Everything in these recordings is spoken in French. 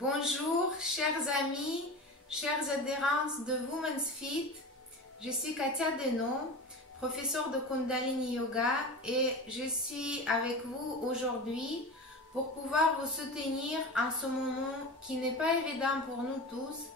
Bonjour, chers amis, chers adhérents de Women's Fit. Je suis Katia Denon, professeure de Kundalini Yoga, et je suis avec vous aujourd'hui pour pouvoir vous soutenir en ce moment qui n'est pas évident pour nous tous.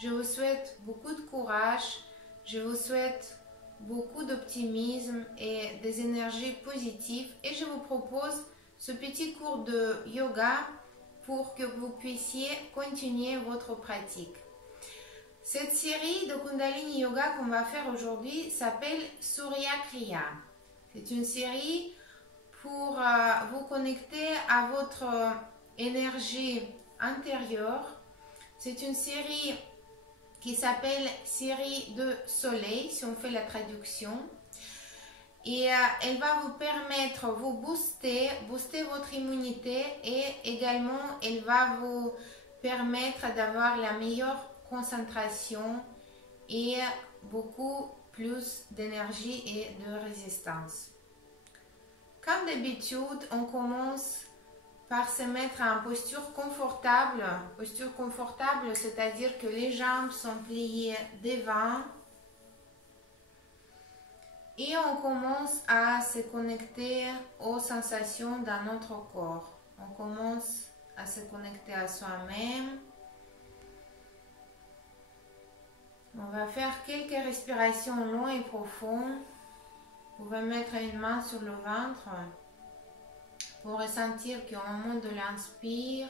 Je vous souhaite beaucoup de courage, je vous souhaite beaucoup d'optimisme et des énergies positives, et je vous propose ce petit cours de yoga pour que vous puissiez continuer votre pratique. Cette série de Kundalini Yoga qu'on va faire aujourd'hui s'appelle Surya Kriya. C'est une série pour vous connecter à votre énergie intérieure. C'est une série qui s'appelle série de soleil, si on fait la traduction. Et elle va vous permettre, vous booster votre immunité, et également elle va vous permettre d'avoir la meilleure concentration et beaucoup plus d'énergie et de résistance. Comme d'habitude, on commence par se mettre en posture confortable. Posture confortable, c'est-à-dire que les jambes sont pliées devant. Et on commence à se connecter aux sensations dans notre corps. On commence à se connecter à soi-même. On va faire quelques respirations longues et profondes. Vous pouvez mettre une main sur le ventre pour ressentir qu'au moment de l'inspire,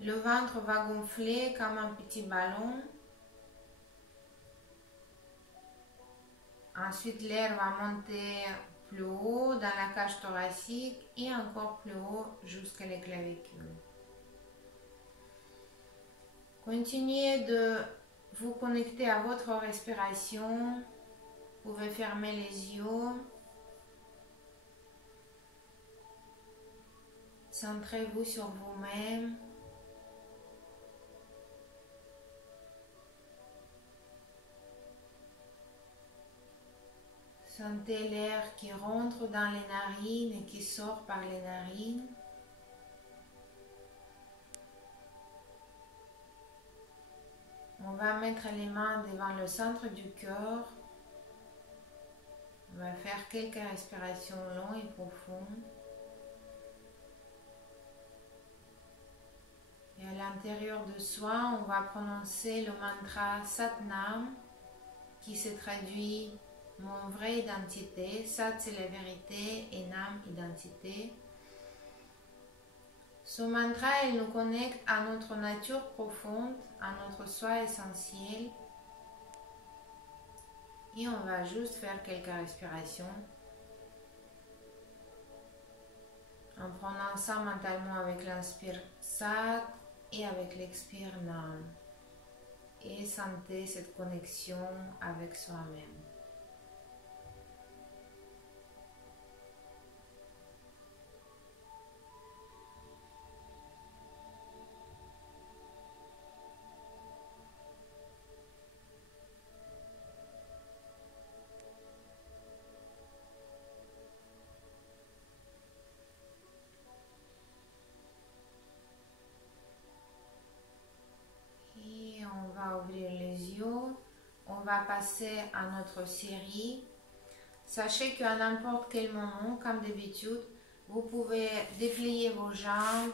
le ventre va gonfler comme un petit ballon. Ensuite, l'air va monter plus haut dans la cage thoracique et encore plus haut jusqu'à les clavicules. Continuez de vous connecter à votre respiration. Vous pouvez fermer les yeux. Centrez-vous sur vous-même. Sentez l'air qui rentre dans les narines et qui sort par les narines. On va mettre les mains devant le centre du cœur. On va faire quelques respirations longues et profondes. Et à l'intérieur de soi, on va prononcer le mantra Satnam qui se traduit mon vraie identité. Sat, c'est la vérité, et Nam, identité. Ce mantra, il nous connecte à notre nature profonde, à notre soi essentiel. Et on va juste faire quelques respirations en prononçant mentalement avec l'inspire Sat et avec l'expire Nam. Et sentez cette connexion avec soi-même. Ouvrir les yeux, on va passer à notre série. Sachez qu'à n'importe quel moment, comme d'habitude, vous pouvez déplier vos jambes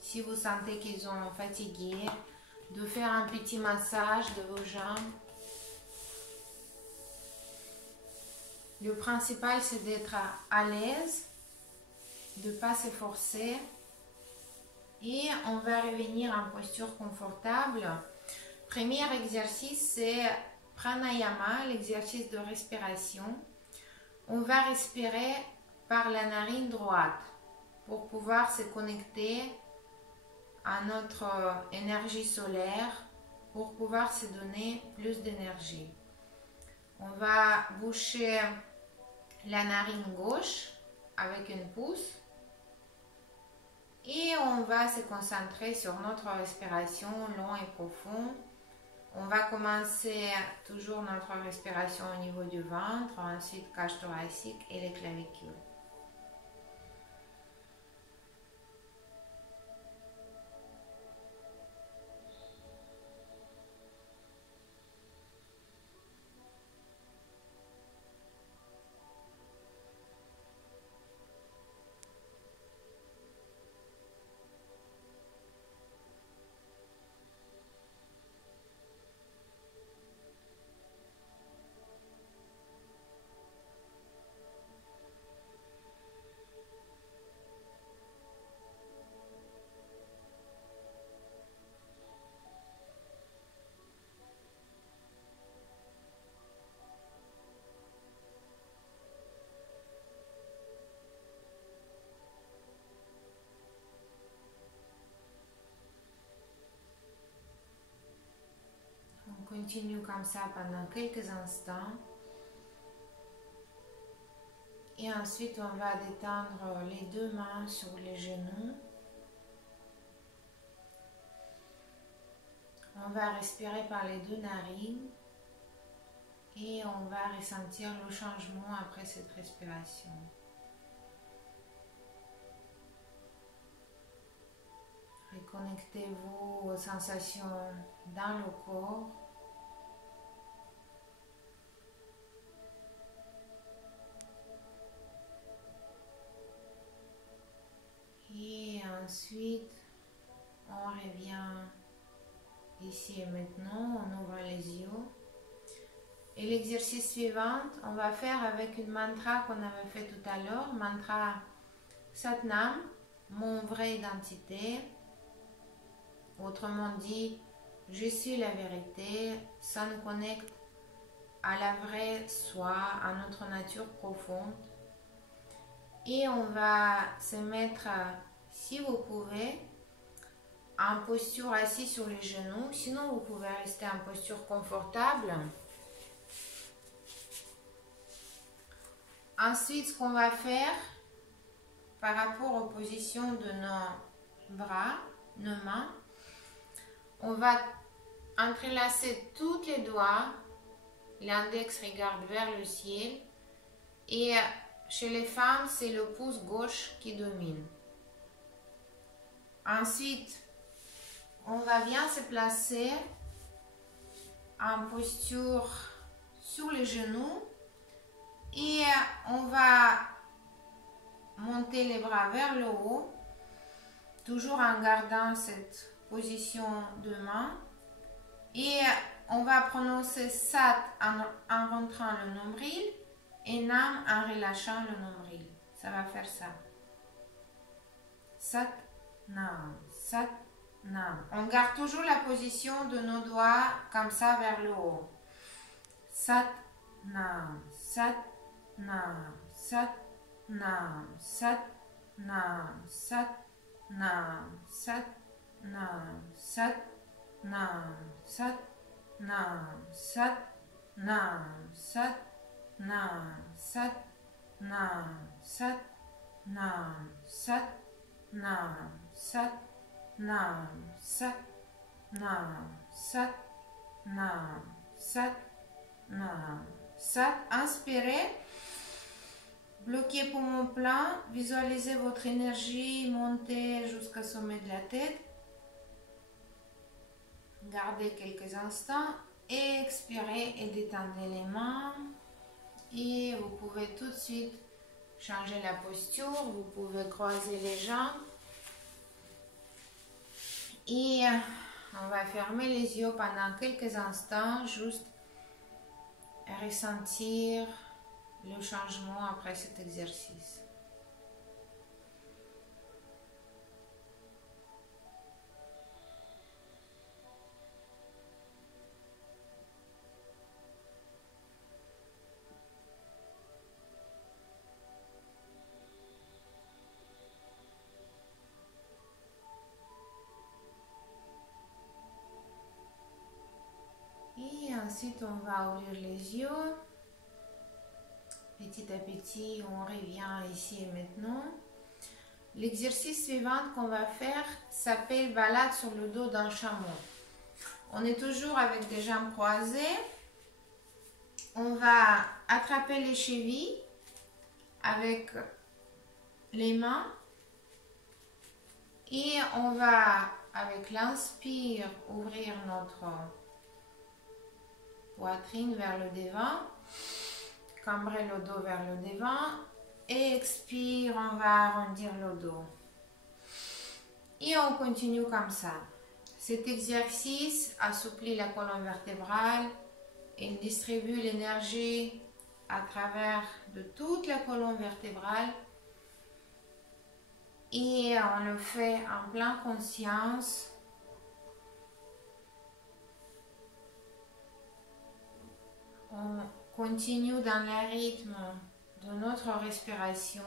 si vous sentez qu'ils sont fatigués, de faire un petit massage de vos jambes. Le principal, c'est d'être à l'aise, de ne pas s'efforcer, et on va revenir en posture confortable. Premier exercice, c'est pranayama, l'exercice de respiration. On va respirer par la narine droite pour pouvoir se connecter à notre énergie solaire, pour pouvoir se donner plus d'énergie. On va boucher la narine gauche avec une pouce et on va se concentrer sur notre respiration longue et profonde. On va commencer toujours notre respiration au niveau du ventre, ensuite cage thoracique et les clavicules. continue comme ça pendant quelques instants. Et ensuite, on va détendre les deux mains sur les genoux. On va respirer par les deux narines. Et on va ressentir le changement après cette respiration. Reconnectez-vous aux sensations dans le corps. Et ensuite, on revient ici et maintenant, on ouvre les yeux. Et l'exercice suivant, on va faire avec une mantra qu'on avait fait tout à l'heure, mantra Satnam, mon vraie identité. Autrement dit, je suis la vérité, ça nous connecte à la vraie soi, à notre nature profonde. Et on va se mettre, si vous pouvez, en posture assis sur les genoux. Sinon, vous pouvez rester en posture confortable. Ensuite, ce qu'on va faire par rapport aux positions de nos bras, nos mains, on va entrelacer tous les doigts. L'index regarde vers le ciel. Et chez les femmes, c'est le pouce gauche qui domine. Ensuite, on va bien se placer en posture sur les genoux. Et on va monter les bras vers le haut, toujours en gardant cette position de main. Et on va prononcer Sat en rentrant le nombril et Nam en relâchant le nombril. Ça va faire ça. Sat, Nam, Sat, Nam. On garde toujours la position de nos doigts comme ça vers le haut. Sat, Nam, Sat, Nam, Sat, Nam, Sat, Nam, Sat, Nam, Sat, Nam, Sat, Nam, Sat, Nam, Sat, Nam, Sat, Nam, Sat, Nam, Sat, Nam, Sat, Nam, Sat, Nam, Sat, Nam, Sat, Nam, Sat, Nam, Sat. Inspirez. Bloquez poumon plein. Visualisez votre énergie monter jusqu'au sommet de la tête. Gardez quelques instants. Expirez et détendez les mains. Et vous pouvez tout de suite changer la posture. Vous pouvez croiser les jambes. Et on va fermer les yeux pendant quelques instants. Juste ressentir le changement après cet exercice. Et ensuite, on va ouvrir les yeux. Petit à petit, on revient ici et maintenant. L'exercice suivant qu'on va faire s'appelle balade sur le dos d'un chameau. On est toujours avec des jambes croisées. On va attraper les chevilles avec les mains. Et on va, avec l'inspire, ouvrir notre poitrine vers le devant. Cambrer le dos vers le devant. Et expire, on va arrondir le dos. Et on continue comme ça. Cet exercice assouplit la colonne vertébrale et distribue l'énergie à travers de toute la colonne vertébrale. Et on le fait en pleine conscience. On continue dans le rythme de notre respiration.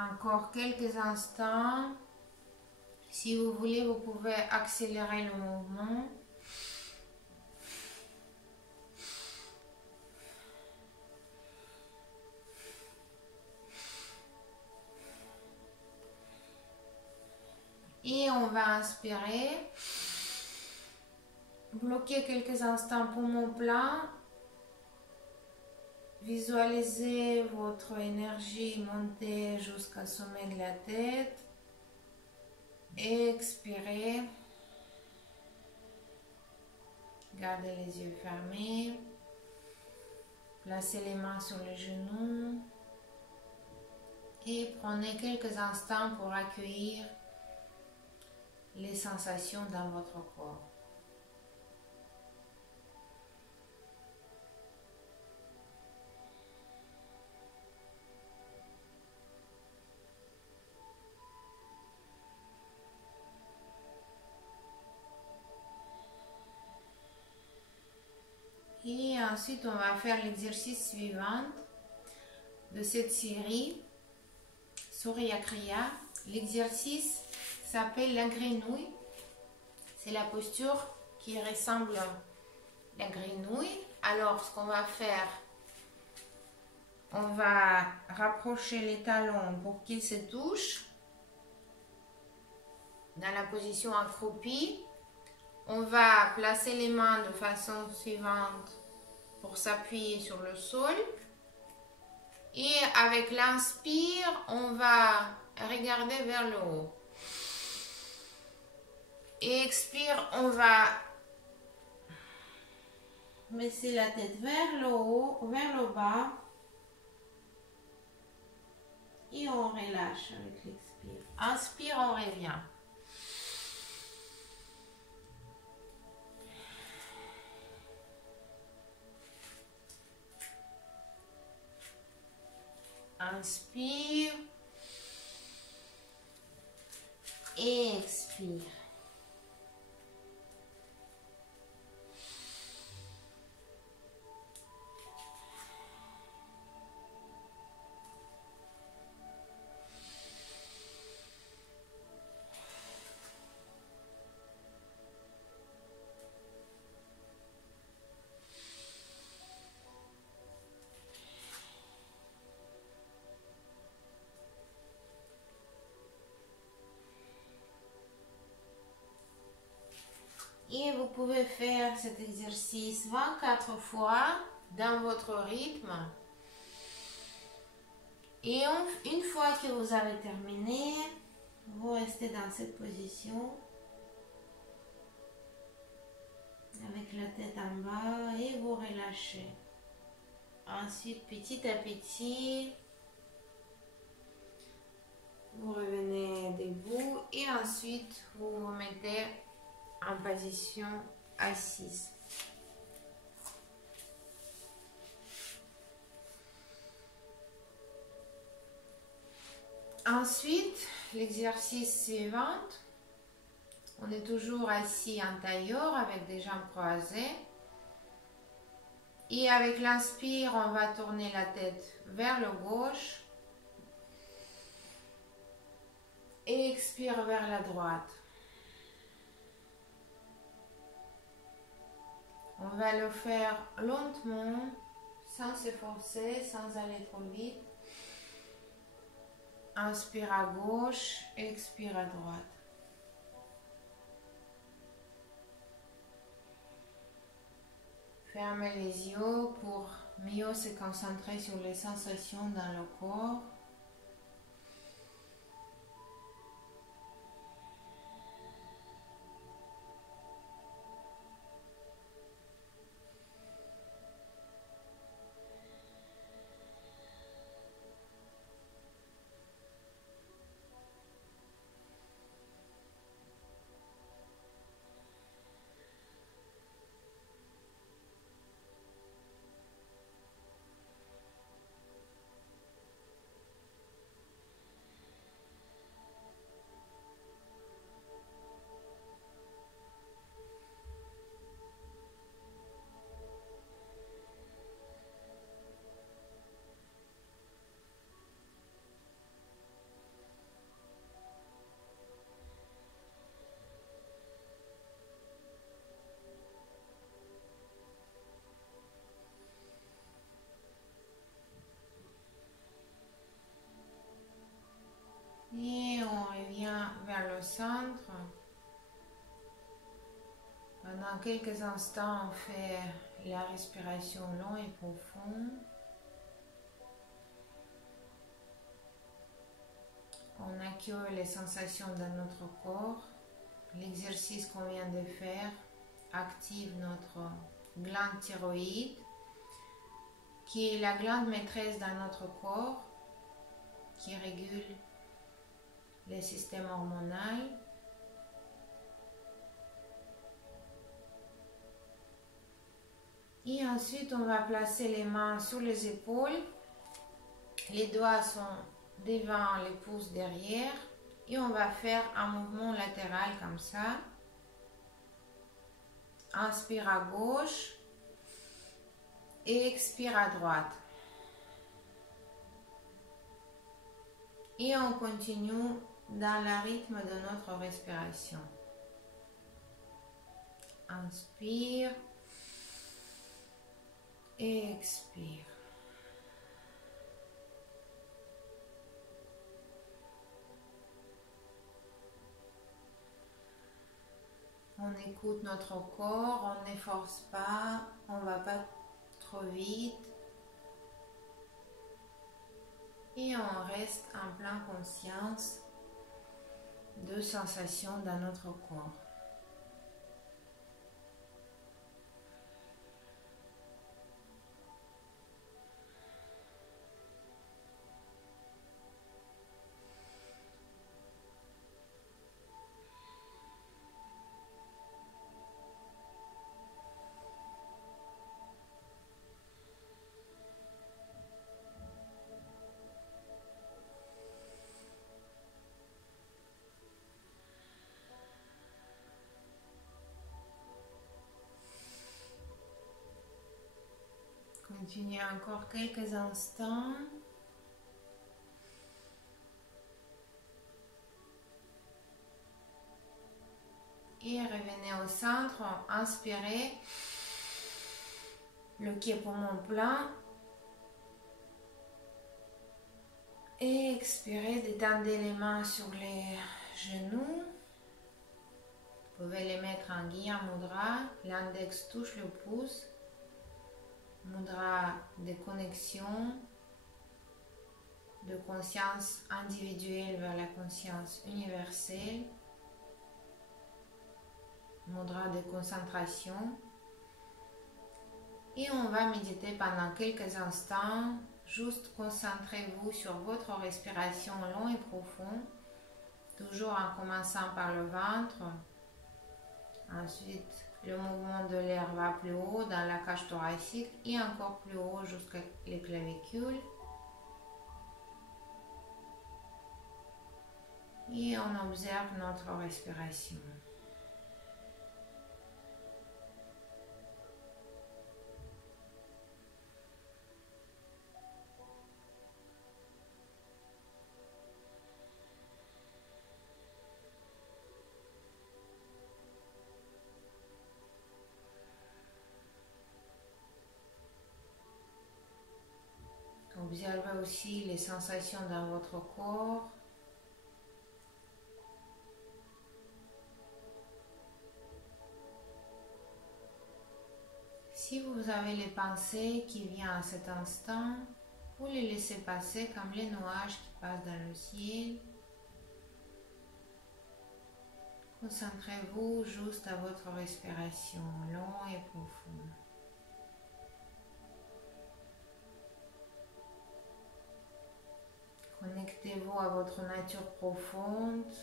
Encore quelques instants. Si vous voulez, vous pouvez accélérer le mouvement. Et on va inspirer. Bloquez quelques instants poumon plein. Visualisez votre énergie monter jusqu'au sommet de la tête. Expirez. Gardez les yeux fermés. Placez les mains sur les genoux. Et prenez quelques instants pour accueillir les sensations dans votre corps. Et ensuite, on va faire l'exercice suivant de cette série, Surya Kriya. L'exercice s'appelle la grenouille. C'est la posture qui ressemble à la grenouille. Alors, ce qu'on va faire, on va rapprocher les talons pour qu'ils se touchent dans la position accroupie. On va placer les mains de façon suivante pour s'appuyer sur le sol. Et avec l'inspire, on va regarder vers le haut. Et expire, on va baisser la tête vers le haut, vers le bas. Et on relâche avec l'expire. Inspire, on revient. Inspire et expire. Et vous pouvez faire cet exercice 24 fois dans votre rythme. Et une fois que vous avez terminé, vous restez dans cette position avec la tête en bas et vous relâchez. Ensuite, petit à petit, vous revenez debout et ensuite vous vous mettez en position assise. Ensuite, l'exercice suivant, on est toujours assis en tailleur avec des jambes croisées. Et avec l'inspire, on va tourner la tête vers le gauche. Et expire vers la droite. On va le faire lentement, sans s'efforcer, sans aller trop vite. Inspire à gauche, expire à droite. Fermez les yeux pour mieux se concentrer sur les sensations dans le corps. le centre. Pendant quelques instants, on fait la respiration longue et profonde. On accueille les sensations dans notre corps. L'exercice qu'on vient de faire active notre glande thyroïde, qui est la glande maîtresse dans notre corps, qui régule le système hormonal. Et ensuite, on va placer les mains sur les épaules. Les doigts sont devant, les pouces derrière. Et on va faire un mouvement latéral comme ça. Inspire à gauche et expire à droite. Et on continue dans le rythme de notre respiration. Inspire et expire. On écoute notre corps, on ne force pas, on ne va pas trop vite. Et on reste en pleine conscience de sensations dans notre corps. Continuez encore quelques instants. Et revenez au centre. Inspirez. Le pied poumon plein. Et expirez, détendez les mains sur les genoux. Vous pouvez les mettre en Gyan Mudra. L'index touche le pouce. Mudra de connexion, de conscience individuelle vers la conscience universelle. Mudra de concentration. Et on va méditer pendant quelques instants. Juste concentrez-vous sur votre respiration longue et profonde. Toujours en commençant par le ventre. Ensuite, le mouvement de l'air va plus haut dans la cage thoracique et encore plus haut jusqu'à les clavicules. Et on observe notre respiration. Observez aussi les sensations dans votre corps. Si vous avez les pensées qui viennent à cet instant, vous les laissez passer comme les nuages qui passent dans le ciel. Concentrez-vous juste à votre respiration longue et profonde. Connectez-vous à votre nature profonde,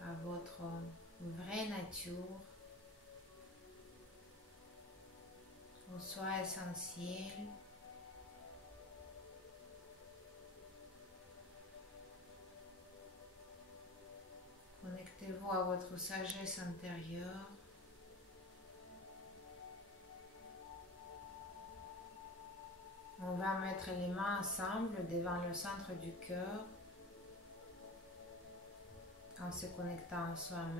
à votre vraie nature, au soi essentiel. Connectez-vous à votre sagesse intérieure. On va mettre les mains ensemble devant le centre du cœur en se connectant à soi-même.